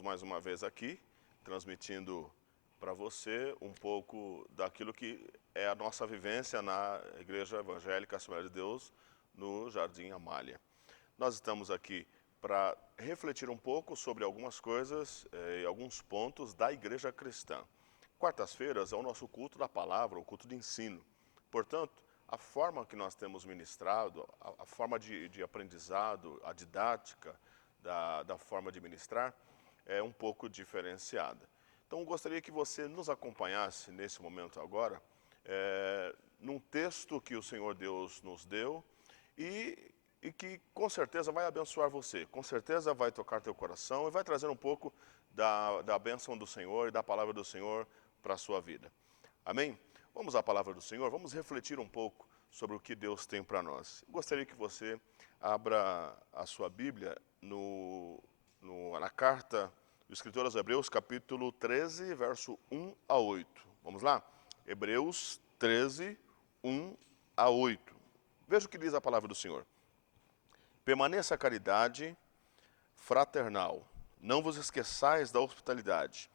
Estamos mais uma vez aqui, transmitindo para você um pouco daquilo que é a nossa vivência na Igreja Evangélica Assembleia de Deus, no Jardim Amália. Nós estamos aqui para refletir um pouco sobre algumas coisas e alguns pontos da Igreja Cristã. Quartas-feiras é o nosso culto da palavra, o culto de ensino. Portanto, a forma que nós temos ministrado, a forma de aprendizado, a didática da forma de ministrar é um pouco diferenciada. Então, eu gostaria que você nos acompanhasse nesse momento agora, num texto que o Senhor Deus nos deu e que com certeza vai abençoar você, com certeza vai tocar teu coração e vai trazer um pouco da bênção do Senhor e da palavra do Senhor para a sua vida. Amém? Vamos à palavra do Senhor, vamos refletir um pouco sobre o que Deus tem para nós. Eu gostaria que você abra a sua Bíblia na carta do escritor aos Hebreus, capítulo 13, verso 1 a 8. Vamos lá? Hebreus 13, 1 a 8. Veja o que diz a palavra do Senhor. Permaneça a caridade fraternal. Não vos esqueçais da hospitalidade,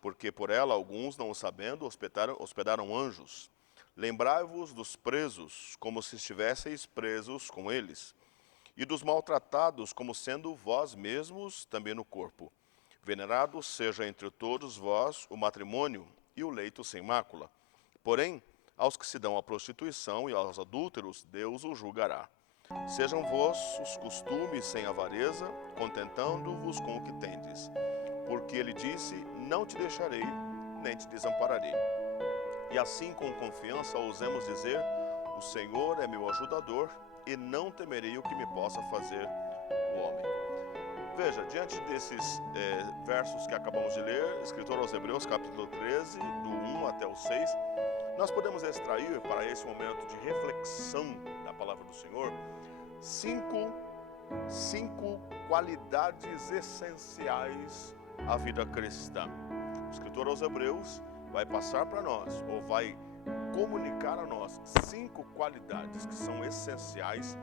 porque por ela alguns, não o sabendo, hospedaram anjos. Lembrai-vos dos presos, como se estivesseis presos com eles, e dos maltratados, como sendo vós mesmos também no corpo. Venerado seja entre todos vós o matrimônio e o leito sem mácula. Porém, aos que se dão à prostituição e aos adúlteros, Deus o julgará. Sejam vossos costumes sem avareza, contentando-vos com o que tendes. Porque ele disse, não te deixarei, nem te desampararei. E assim com confiança ousemos dizer, o Senhor é meu ajudador, e não temerei o que me possa fazer o homem. Veja, diante desses versos que acabamos de ler, escritor aos Hebreus, capítulo 13, do 1 até o 6, nós podemos extrair para esse momento de reflexão da palavra do Senhor, cinco qualidades essenciais à vida cristã. O escritor aos Hebreus vai passar para nós, ou vai comunicar a nós, 5 qualidades que são essenciais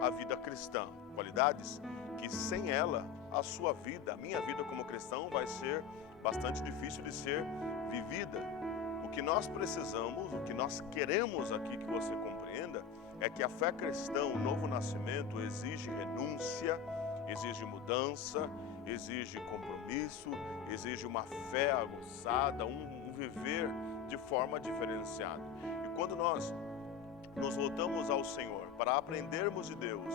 à vida cristã. Qualidades que sem ela, a sua vida, a minha vida como cristão vai ser bastante difícil de ser vivida. O que nós precisamos, o que nós queremos aqui que você compreenda, é que a fé cristã, o novo nascimento, exige renúncia, exige mudança, exige compromisso, exige uma fé aguçada, um viver de forma diferenciada. E quando nós nos voltamos ao Senhor para aprendermos de Deus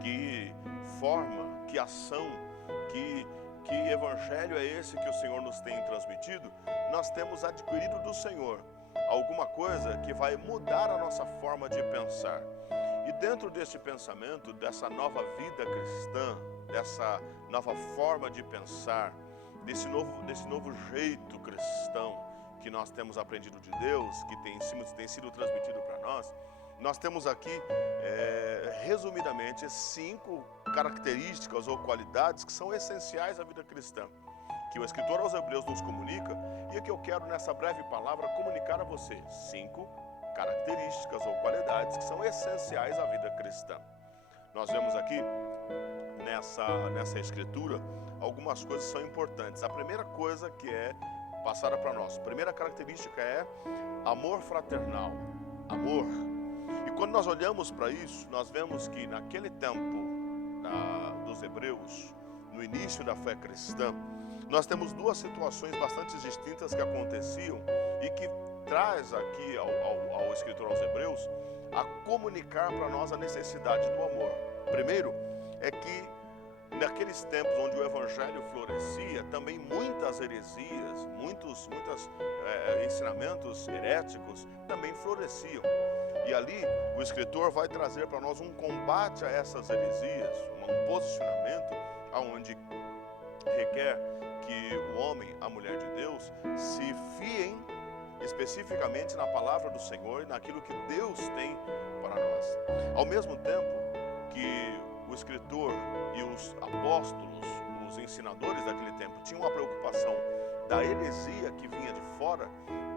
que forma, que ação, que evangelho é esse que o Senhor nos tem transmitido, nós temos adquirido do Senhor alguma coisa que vai mudar a nossa forma de pensar. E dentro deste pensamento, dessa nova vida cristã, dessa nova forma de pensar, desse novo jeito cristão que nós temos aprendido de Deus, que tem sido transmitido para nós temos aqui, resumidamente, 5 características ou qualidades que são essenciais à vida cristã, que o escritor aos Hebreus nos comunica e que eu quero, nessa breve palavra, comunicar a você. 5 características ou qualidades que são essenciais à vida cristã. Nós vemos aqui, nessa escritura, algumas coisas que são importantes. A primeira coisa que é passada para nós, a primeira característica é amor fraternal. Amor. E quando nós olhamos para isso, nós vemos que naquele tempo dos Hebreus, no início da fé cristã, nós temos 2 situações bastante distintas que aconteciam e que traz aqui ao escritor aos Hebreus a comunicar para nós a necessidade do amor. Primeiro, é que naqueles tempos onde o evangelho florescia, também muitas heresias, muitos ensinamentos heréticos também floresciam. E ali o escritor vai trazer para nós um combate a essas heresias, um posicionamento onde requer que o homem, a mulher de Deus, se fiem especificamente na palavra do Senhor e naquilo que Deus tem para nós. Ao mesmo tempo que o escritor e os apóstolos, os ensinadores daquele tempo, tinham a preocupação da heresia que vinha de fora,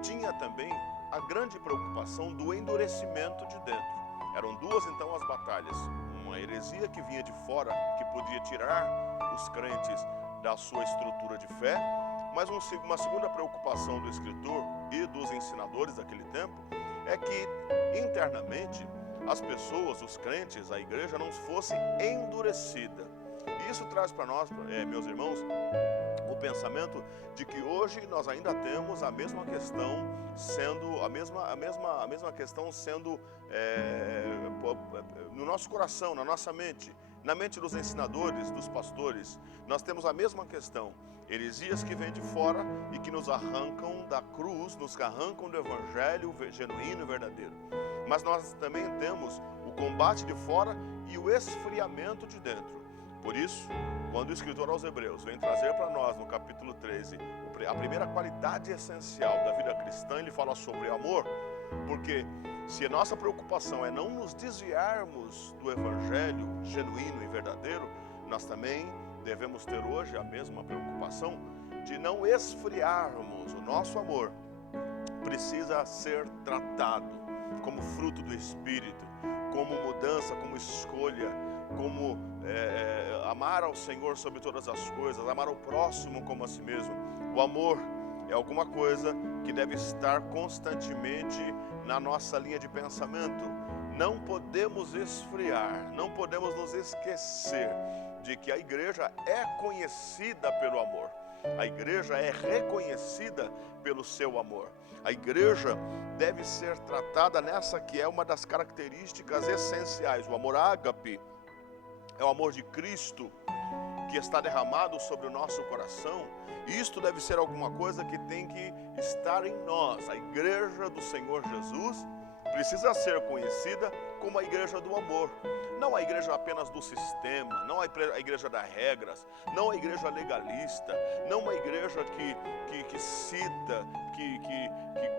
tinha também a grande preocupação do endurecimento de dentro. Eram 2 então as batalhas, uma heresia que vinha de fora, que podia tirar os crentes da sua estrutura de fé, mas uma segunda preocupação do escritor e dos ensinadores daquele tempo é que internamente as pessoas, os crentes, a igreja não fosse endurecida. E isso traz para nós, meus irmãos, o pensamento de que hoje nós ainda temos a mesma questão sendo no nosso coração, na nossa mente, na mente dos ensinadores, dos pastores. Nós temos a mesma questão, heresias que vêm de fora e que nos arrancam da cruz, nos arrancam do evangelho genuíno e verdadeiro. Mas nós também temos o combate de fora e o esfriamento de dentro. Por isso, quando o escritor aos Hebreus vem trazer para nós, no capítulo 13, a primeira qualidade essencial da vida cristã, ele fala sobre amor, porque se a nossa preocupação é não nos desviarmos do evangelho genuíno e verdadeiro, nós também devemos ter hoje a mesma preocupação de não esfriarmos. O nosso amor precisa ser tratado como fruto do Espírito, como mudança, como escolha, como amar ao Senhor sobre todas as coisas, amar ao próximo como a si mesmo. O amor é alguma coisa que deve estar constantemente na nossa linha de pensamento. Não podemos esfriar, não podemos nos esquecer de que a igreja é conhecida pelo amor. A igreja é reconhecida pelo seu amor. A igreja deve ser tratada nessa que é uma das características essenciais. O amor ágape é o amor de Cristo que está derramado sobre o nosso coração. E isto deve ser alguma coisa que tem que estar em nós. A igreja do Senhor Jesus precisa ser conhecida como a igreja do amor. Não a igreja apenas do sistema, não a igreja das regras, não a igreja legalista, não uma igreja que cita, que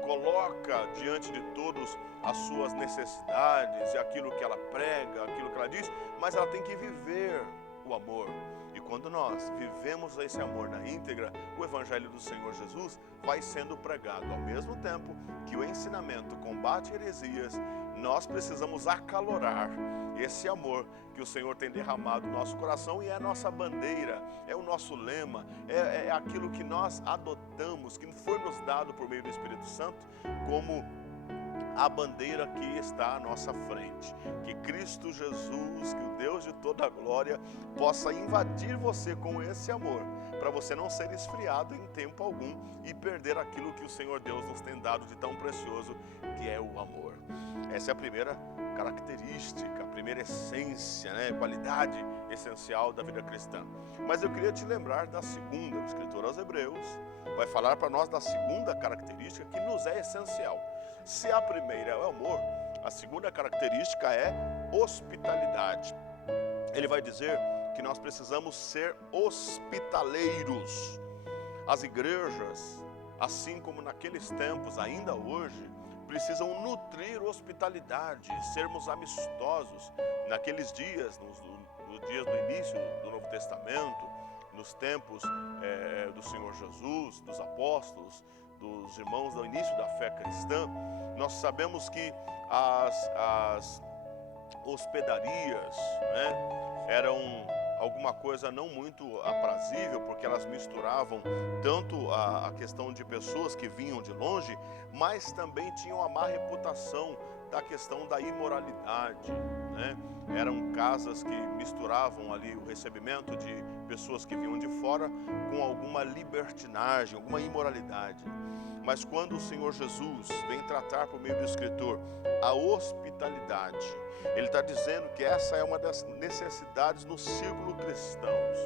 coloca diante de todos as suas necessidades e aquilo que ela prega, aquilo que ela diz, mas ela tem que viver o amor. E quando nós vivemos esse amor na íntegra, o Evangelho do Senhor Jesus vai sendo pregado. Ao mesmo tempo que o ensinamento combate heresias, nós precisamos acalorar esse amor que o Senhor tem derramado no nosso coração, e é a nossa bandeira, é o nosso lema, é aquilo que nós adotamos, que foi nos dado por meio do Espírito Santo como a bandeira que está à nossa frente. Que Cristo Jesus, que o Deus de toda a glória, possa invadir você com esse amor, para você não ser esfriado em tempo algum e perder aquilo que o Senhor Deus nos tem dado de tão precioso, que é o amor. Essa é a primeira característica, a primeira essência, qualidade essencial da vida cristã. Mas eu queria te lembrar da segunda. O escritor aos Hebreus vai falar para nós da segunda característica que nos é essencial. Se a primeira é o amor, a segunda característica é hospitalidade. Ele vai dizer que nós precisamos ser hospitaleiros. As igrejas, assim como naqueles tempos, ainda hoje, precisam nutrir hospitalidade, sermos amistosos. Naqueles dias, nos dias do início do Novo Testamento, nos tempos do Senhor Jesus, dos apóstolos, dos irmãos do início da fé cristã, nós sabemos que as hospedarias eram alguma coisa não muito aprazível, porque elas misturavam tanto a questão de pessoas que vinham de longe, mas também tinham a má reputação da questão da imoralidade, Eram casas que misturavam ali o recebimento de pessoas que vinham de fora com alguma libertinagem, alguma imoralidade. Mas quando o Senhor Jesus vem tratar por meio do escritor a hospitalidade, ele está dizendo que essa é uma das necessidades no círculo cristãos.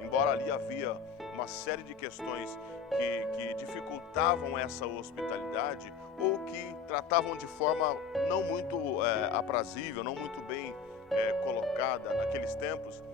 Embora ali havia uma série de questões que dificultavam essa hospitalidade, ou que tratavam de forma não muito aprazível, não muito bem colocada naqueles tempos,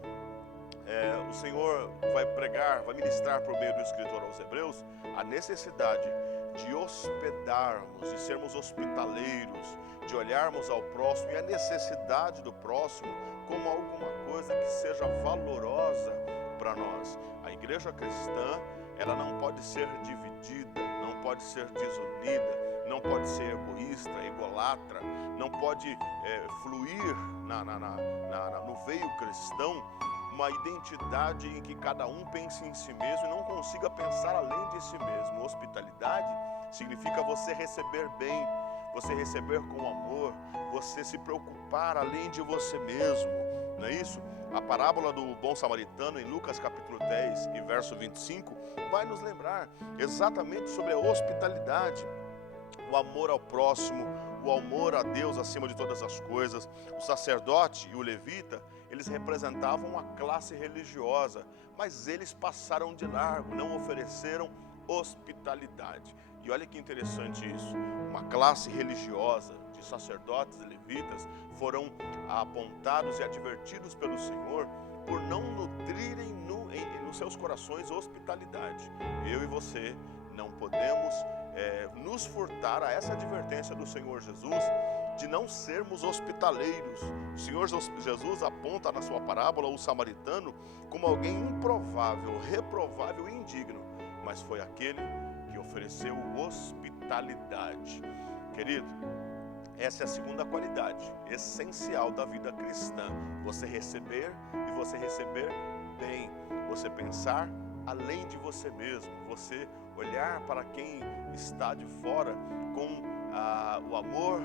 o Senhor vai pregar, vai ministrar por meio do escritor aos Hebreus a necessidade de hospedarmos, de sermos hospitaleiros, de olharmos ao próximo e a necessidade do próximo como alguma coisa que seja valorosa para nós. A igreja cristã, ela não pode ser dividida, não pode ser desunida, não pode ser egoísta, egolatra, não pode fluir no veio cristão uma identidade em que cada um pense em si mesmo e não consiga pensar além de si mesmo. Hospitalidade significa você receber bem, você receber com amor, você se preocupar além de você mesmo, não é isso? A parábola do bom samaritano em Lucas capítulo 10 e verso 25 vai nos lembrar exatamente sobre a hospitalidade, o amor ao próximo, o amor a Deus acima de todas as coisas. O sacerdote e o levita, eles representavam uma classe religiosa, mas eles passaram de largo, não ofereceram hospitalidade. E olha que interessante isso, uma classe religiosa de sacerdotes e levitas foram apontados e advertidos pelo Senhor por não nutrirem nos seus corações hospitalidade. Eu e você não podemos nos furtar a essa advertência do Senhor Jesus de não sermos hospitaleiros. O Senhor Jesus aponta na sua parábola o samaritano como alguém improvável, reprovável e indigno, mas foi aquele que ofereceu hospitalidade. Querido, essa é a segunda qualidade essencial da vida cristã: você receber e você receber bem, você pensar além de você mesmo, você olhar para quem está de fora com o amor,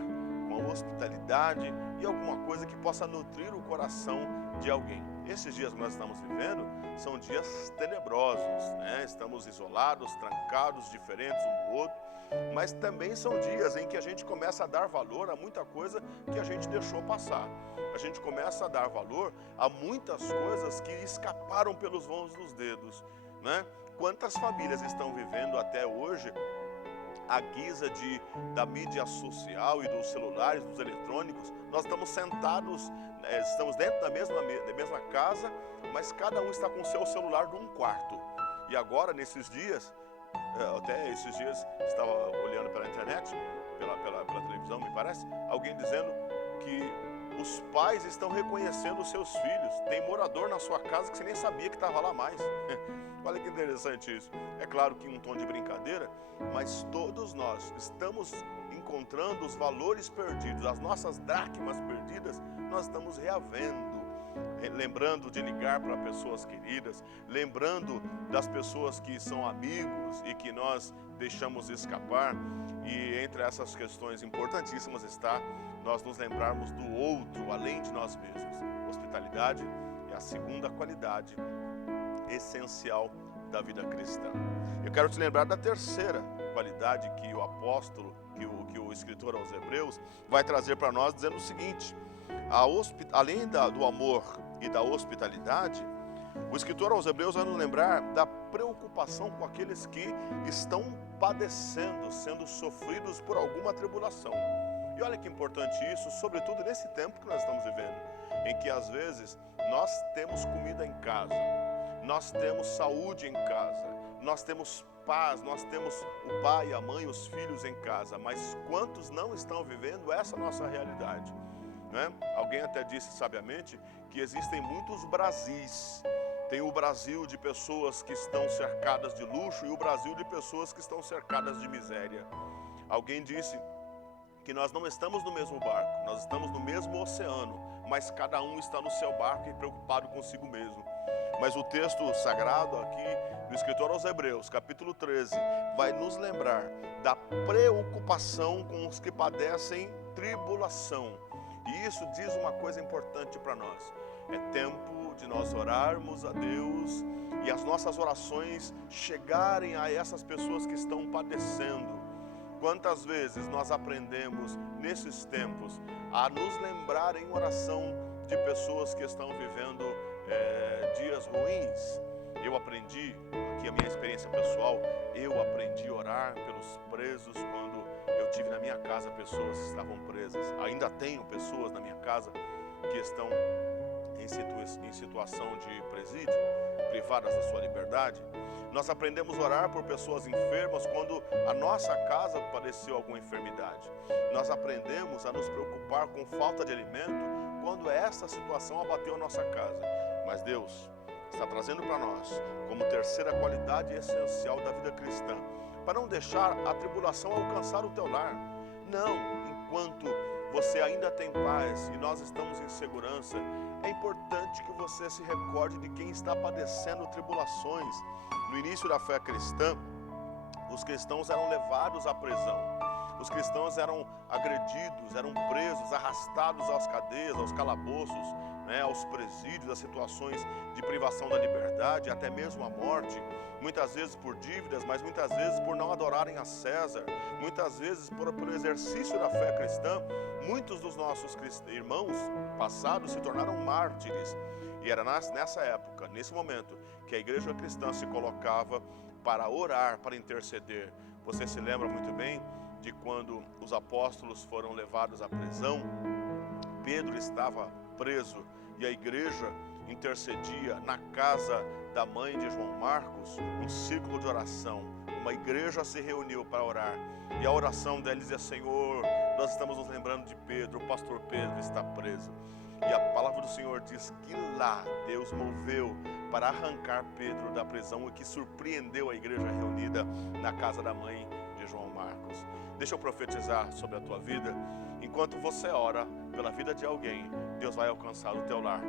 com a hospitalidade e alguma coisa que possa nutrir o coração de alguém. Esses dias que nós estamos vivendo são dias tenebrosos, né? Estamos isolados, trancados, diferentes um do outro, mas também são dias em que a gente começa a dar valor a muita coisa que a gente deixou passar. A gente começa a dar valor a muitas coisas que escaparam pelos vãos dos dedos, né? Quantas famílias estão vivendo até hoje à guisa da mídia social e dos celulares, dos eletrônicos? Nós estamos sentados, estamos dentro da mesma casa, mas cada um está com o seu celular num quarto. E agora, nesses dias, até esses dias, estava olhando pela internet, pela televisão, me parece, alguém dizendo que os pais estão reconhecendo os seus filhos. Tem morador na sua casa que você nem sabia que estava lá mais. Olha que interessante isso. É claro que em um tom de brincadeira, mas todos nós estamos encontrando os valores perdidos, as nossas dracmas perdidas, nós estamos reavendo. Lembrando de ligar para pessoas queridas, lembrando das pessoas que são amigos e que nós deixamos escapar. E entre essas questões importantíssimas está nós nos lembrarmos do outro, além de nós mesmos. Hospitalidade é a segunda qualidade essencial da vida cristã. Eu quero te lembrar da terceira qualidade que o apóstolo, que o escritor aos Hebreus vai trazer para nós, dizendo o seguinte: além do amor e da hospitalidade, o escritor aos Hebreus vai nos lembrar da preocupação com aqueles que estão padecendo, sendo sofridos por alguma tribulação. E olha que importante isso, sobretudo nesse tempo que nós estamos vivendo, em que às vezes nós temos comida em casa, nós temos saúde em casa, nós temos paz, nós temos o pai, a mãe, os filhos em casa, mas quantos não estão vivendo essa nossa realidade? Né? Alguém até disse sabiamente que existem muitos Brasis. Tem o Brasil de pessoas que estão cercadas de luxo e o Brasil de pessoas que estão cercadas de miséria. Alguém disse que nós não estamos no mesmo barco, nós estamos no mesmo oceano, mas cada um está no seu barco e preocupado consigo mesmo. Mas o texto sagrado aqui do escritor aos Hebreus, capítulo 13, vai nos lembrar da preocupação com os que padecem tribulação. E isso diz uma coisa importante para nós: é tempo de nós orarmos a Deus e as nossas orações chegarem a essas pessoas que estão padecendo. Quantas vezes nós aprendemos nesses tempos a nos lembrar em oração de pessoas que estão vivendo dias ruins? Eu aprendi, aqui a minha experiência pessoal, eu aprendi a orar pelos presos quando eu tive na minha casa pessoas que estavam presas. Ainda tenho pessoas na minha casa que estão em situação de presídio, privadas da sua liberdade. Nós aprendemos a orar por pessoas enfermas quando a nossa casa padeceu alguma enfermidade. Nós aprendemos a nos preocupar com falta de alimento quando essa situação abateu a nossa casa. Mas Deus está trazendo para nós como terceira qualidade essencial da vida cristã, para não deixar a tribulação alcançar o teu lar. Não, enquanto você ainda tem paz e nós estamos em segurança, é importante que você se recorde de quem está padecendo tribulações. No início da fé cristã, os cristãos eram levados à prisão. Os cristãos eram agredidos, eram presos, arrastados às cadeias, aos calabouços, aos presídios, às situações de privação da liberdade, até mesmo a morte. Muitas vezes por dívidas, mas muitas vezes por não adorarem a César. Muitas vezes por exercício da fé cristã. Muitos dos nossos irmãos passados se tornaram mártires. E era nessa época, nesse momento, que a igreja cristã se colocava para orar, para interceder. Você se lembra muito bem de quando os apóstolos foram levados à prisão? Pedro estava preso e a igreja intercedia na casa da mãe de João Marcos, um círculo de oração. Uma igreja se reuniu para orar e a oração deles dizia: Senhor, nós estamos nos lembrando de Pedro, o pastor Pedro está preso. E a palavra do Senhor diz que lá Deus moveu para arrancar Pedro da prisão, e que surpreendeu a igreja reunida na casa da mãe de João Marcos. Deixa eu profetizar sobre a tua vida. Enquanto você ora pela vida de alguém, Deus vai alcançar o teu lar.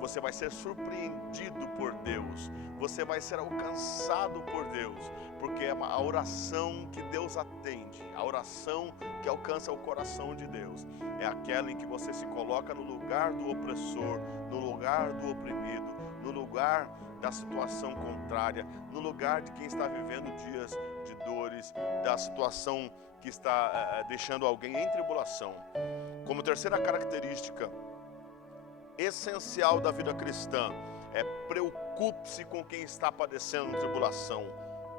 Você vai ser surpreendido por Deus. Você vai ser alcançado por Deus. Porque é a oração que Deus atende, a oração que alcança o coração de Deus, é aquela em que você se coloca no lugar do opressor, no lugar do oprimido, no lugar da situação contrária, no lugar de quem está vivendo dias de dores, da situação que está deixando alguém em tribulação. Como terceira característica essencial da vida cristã, preocupe-se com quem está padecendo tribulação.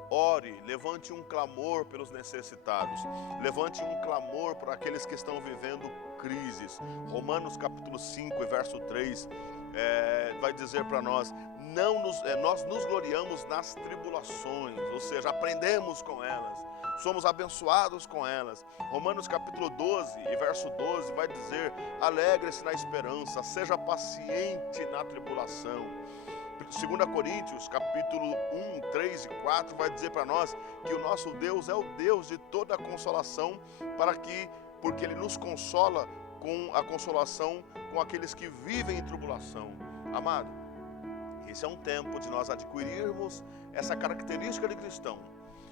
Ore, levante um clamor pelos necessitados, levante um clamor por aqueles que estão vivendo crises. Romanos capítulo 5 e verso 3 vai dizer para nós: nós nos gloriamos nas tribulações, ou seja, aprendemos com elas, somos abençoados com elas. Romanos capítulo 12 e verso 12 vai dizer: alegre-se na esperança, seja paciente na tribulação. 2 Coríntios, capítulo 1, 3 e 4, vai dizer para nós que o nosso Deus é o Deus de toda a consolação, porque Ele nos consola com a consolação com aqueles que vivem em tribulação. Amado, esse é um tempo de nós adquirirmos essa característica de cristão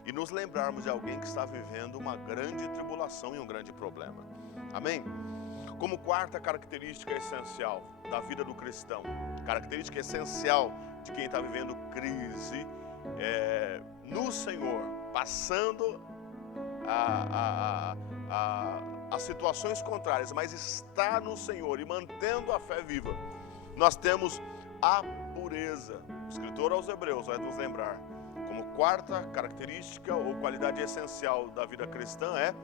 e nos lembrarmos de alguém que está vivendo uma grande tribulação e um grande problema. Amém? Como quarta característica essencial da vida do cristão, característica essencial de quem está vivendo crise, no Senhor, passando as situações contrárias, mas está no Senhor e mantendo a fé viva, nós temos a pureza. O escritor aos Hebreus vai nos lembrar, como quarta característica ou qualidade essencial da vida cristã é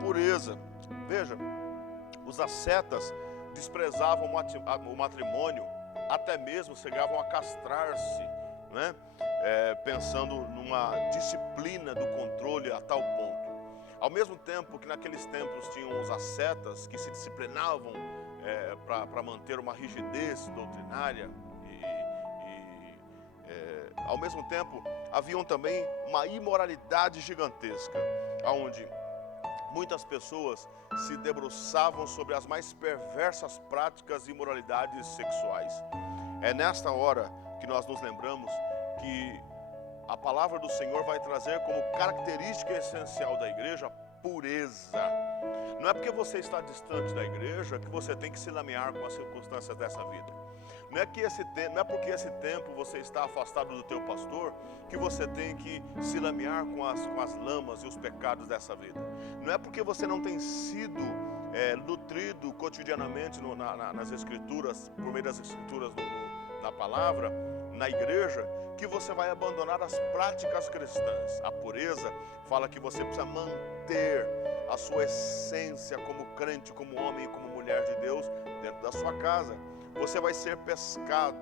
pureza. Veja, os ascetas desprezavam o matrimônio, até mesmo chegavam a castrar-se, pensando numa disciplina do controle a tal ponto. Ao mesmo tempo que naqueles tempos tinham os ascetas que se disciplinavam para manter uma rigidez doutrinária, ao mesmo tempo haviam também uma imoralidade gigantesca, onde muitas pessoas se debruçavam sobre as mais perversas práticas e imoralidades sexuais. É nesta hora que nós nos lembramos que a palavra do Senhor vai trazer como característica essencial da igreja pureza. Não é porque você está distante da igreja que você tem que se lamear com as circunstâncias dessa vida. Não é porque esse tempo você está afastado do teu pastor que você tem que se lamear com as lamas e os pecados dessa vida. Não é porque você não tem sido nutrido cotidianamente nas escrituras, por meio das escrituras na palavra, na igreja, que você vai abandonar as práticas cristãs. A pureza fala que você precisa manter a sua essência como crente, como homem e como mulher de Deus dentro da sua casa. Você vai ser pescado.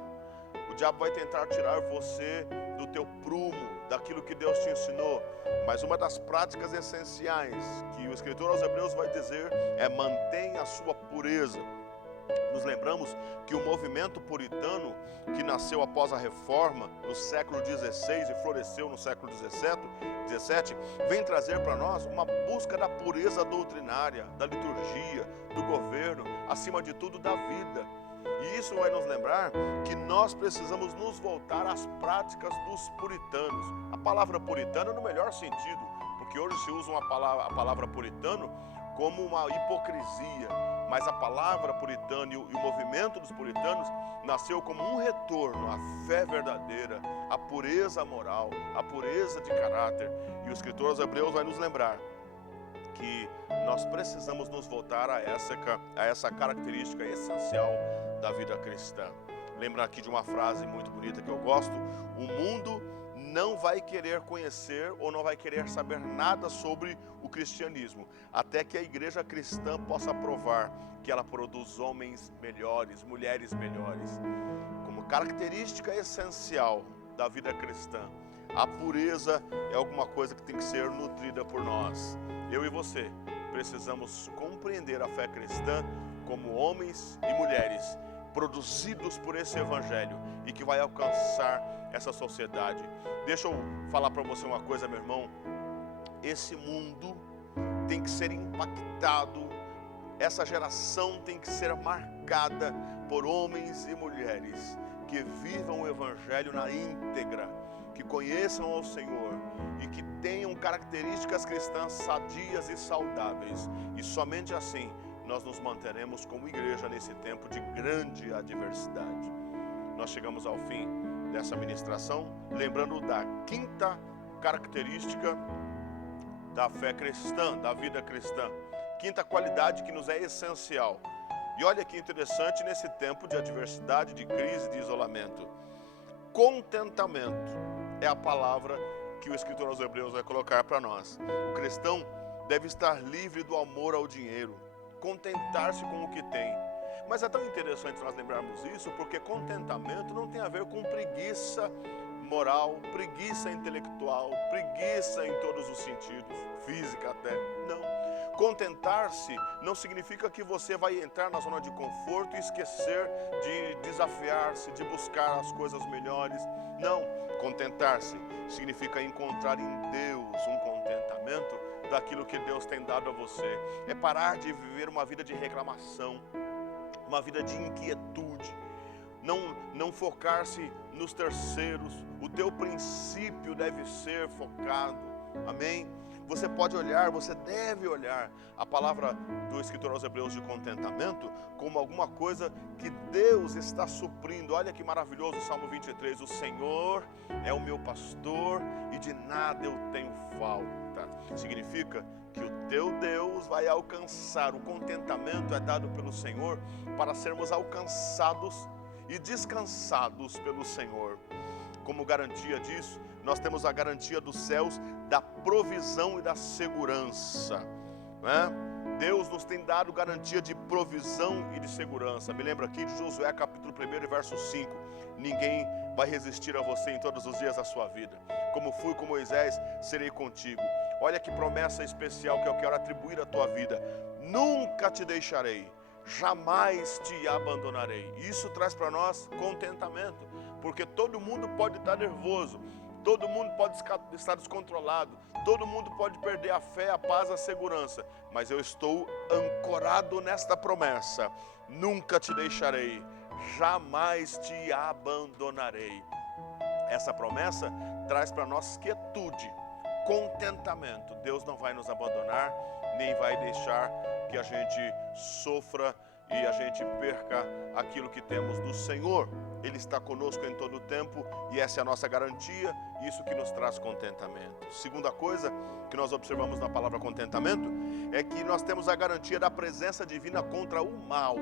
O diabo vai tentar tirar você do teu prumo, daquilo que Deus te ensinou. Mas uma das práticas essenciais que o escritor aos Hebreus vai dizer é: mantenha a sua pureza. nos lembramos que o movimento puritano, que nasceu após a Reforma no século XVI e floresceu no século XVII, vem trazer para nós uma busca da pureza doutrinária, da liturgia, do governo, acima de tudo da vida. E isso vai nos lembrar que nós precisamos nos voltar às práticas dos puritanos. A palavra puritano no melhor sentido, porque hoje se usa a palavra puritano como uma hipocrisia, mas a palavra puritana e o movimento dos puritanos nasceu como um retorno à fé verdadeira, à pureza moral, à pureza de caráter. E o escritor aos Hebreus vai nos lembrar que nós precisamos nos voltar a essa característica essencial da vida cristã. Lembra aqui de uma frase muito bonita que eu gosto: o mundo não vai querer conhecer ou não vai querer saber nada sobre o cristianismo, até que a igreja cristã possa provar que ela produz homens melhores, mulheres melhores. Como característica essencial da vida cristã, a pureza é alguma coisa que tem que ser nutrida por nós. Eu e você precisamos compreender a fé cristã como homens e mulheres produzidos por esse evangelho e que vai alcançar essa sociedade. Deixa eu falar para você uma coisa, meu irmão. Esse mundo tem que ser impactado, essa geração tem que ser marcada por homens e mulheres que vivam o evangelho na íntegra, que conheçam ao Senhor e que tenham características cristãs sadias e saudáveis. E somente assim nós nos manteremos como igreja nesse tempo de grande adversidade. Nós chegamos ao fim dessa ministração, lembrando da quinta característica da fé cristã, da vida cristã. Quinta qualidade que nos é essencial. E olha que interessante nesse tempo de adversidade, de crise, de isolamento. Contentamento é a palavra que o escritor aos Hebreus vai colocar para nós. O cristão deve estar livre do amor ao dinheiro, contentar-se com o que tem. Mas é tão interessante nós lembrarmos isso, porque contentamento não tem a ver com preguiça moral, preguiça intelectual, preguiça em todos os sentidos, física até. Não. Contentar-se não significa que você vai entrar na zona de conforto e esquecer de desafiar-se, de buscar as coisas melhores. Não. Contentar-se significa encontrar em Deus um contentamento daquilo que Deus tem dado a você. É parar de viver uma vida de reclamação, uma vida de inquietude. Não focar-se nos terceiros. O teu princípio deve ser focado. Amém? Você pode olhar, você deve olhar a palavra do escritor aos Hebreus de contentamento como alguma coisa que Deus está suprindo. Olha que maravilhoso o Salmo 23. O Senhor é o meu pastor e de nada eu tenho falta. Significa que o teu Deus vai alcançar. O contentamento é dado pelo Senhor para sermos alcançados e descansados pelo Senhor. Como garantia disso, nós temos a garantia dos céus da provisão e da segurança, né? Deus nos tem dado garantia de provisão e de segurança. Me lembro aqui de Josué capítulo 1 verso 5. Ninguém vai resistir a você em todos os dias da sua vida. Como fui com Moisés, serei contigo. Olha que promessa especial que eu quero atribuir à tua vida. Nunca te deixarei, jamais te abandonarei. Isso traz para nós contentamento, porque todo mundo pode estar nervoso, todo mundo pode estar descontrolado, todo mundo pode perder a fé, a paz, a segurança, mas eu estou ancorado nesta promessa: nunca te deixarei, jamais te abandonarei. Essa promessa traz para nós quietude, contentamento. Deus não vai nos abandonar, nem vai deixar que a gente sofra e a gente perca aquilo que temos do Senhor. Ele está conosco em todo o tempo e essa é a nossa garantia, isso que nos traz contentamento. Segunda coisa que nós observamos na palavra contentamento é que nós temos a garantia da presença divina contra o mal.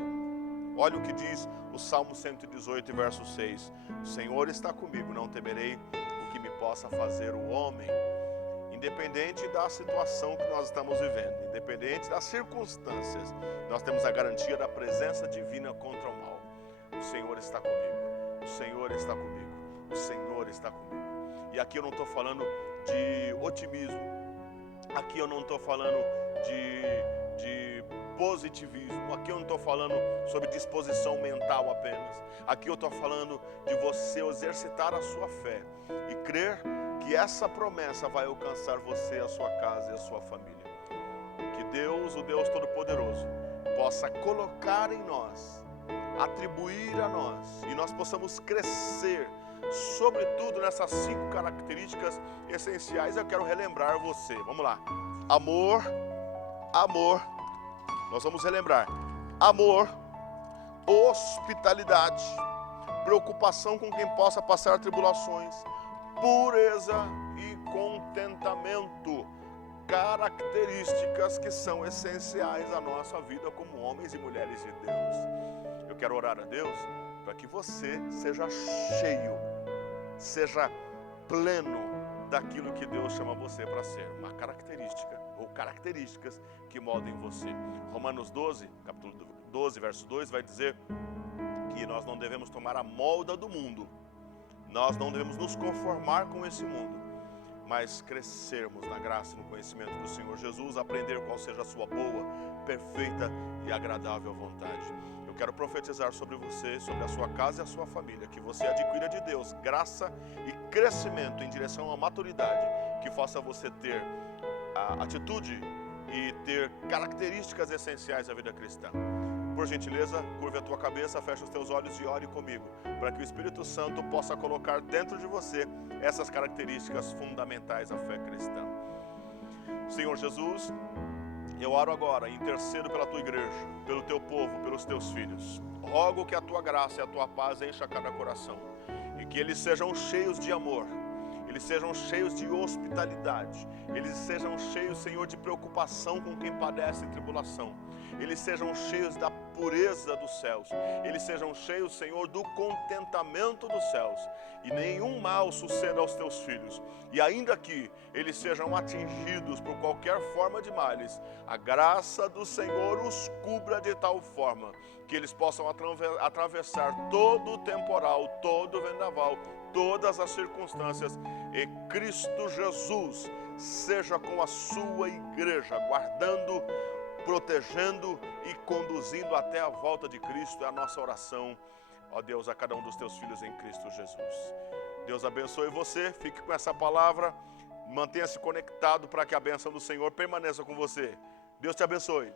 Olha o que diz o Salmo 118, verso 6. O Senhor está comigo, não temerei o que me possa fazer o homem. Independente da situação que nós estamos vivendo, independente das circunstâncias, nós temos a garantia da presença divina contra o mal. O Senhor está comigo, o Senhor está comigo, o Senhor está comigo. E aqui eu não estou falando de otimismo, aqui eu não estou falando de positivismo. Aqui eu não estou falando sobre disposição mental apenas. Aqui eu estou falando de você exercitar a sua fé e crer que essa promessa vai alcançar você, a sua casa e a sua família. Que Deus, o Deus Todo-Poderoso, possa colocar em nós, atribuir a nós, e nós possamos crescer, sobretudo nessas 5 características essenciais. Eu quero relembrar você. Vamos lá. Amor, nós vamos relembrar. Amor, hospitalidade, preocupação com quem possa passar tribulações, pureza e contentamento. Características que são essenciais à nossa vida como homens e mulheres de Deus. Eu quero orar a Deus para que você seja cheio, seja pleno daquilo que Deus chama você para ser. Uma característica ou características que moldem você. Romanos 12, capítulo 12, verso 2 vai dizer que nós não devemos tomar a molda do mundo. Nós não devemos nos conformar com esse mundo, mas crescermos na graça e no conhecimento do Senhor Jesus, aprender qual seja a sua boa, perfeita e agradável vontade. Eu quero profetizar sobre você, sobre a sua casa e a sua família, que você adquira de Deus graça e crescimento em direção à maturidade, que faça você ter a atitude e ter características essenciais da vida cristã. Por gentileza, curve a tua cabeça, fecha os teus olhos e ore comigo, para que o Espírito Santo possa colocar dentro de você essas características fundamentais da fé cristã. Senhor Jesus, eu oro agora e intercedo pela tua igreja, pelo teu povo, pelos teus filhos. Rogo que a tua graça e a tua paz encha cada coração, e que eles sejam cheios de amor, eles sejam cheios de hospitalidade, eles sejam cheios, Senhor, de preocupação com quem padece tribulação, eles sejam cheios da pureza dos céus, eles sejam cheios, Senhor, do contentamento dos céus, e nenhum mal suceda aos teus filhos, e ainda que eles sejam atingidos por qualquer forma de males, a graça do Senhor os cubra de tal forma que eles possam atravessar todo o temporal, todo o vendaval, todas as circunstâncias, e Cristo Jesus seja com a sua igreja, guardando, protegendo e conduzindo até a volta de Cristo. É a nossa oração, ó Deus, a cada um dos teus filhos em Cristo Jesus. Deus abençoe você, fique com essa palavra, mantenha-se conectado para que a bênção do Senhor permaneça com você. Deus te abençoe.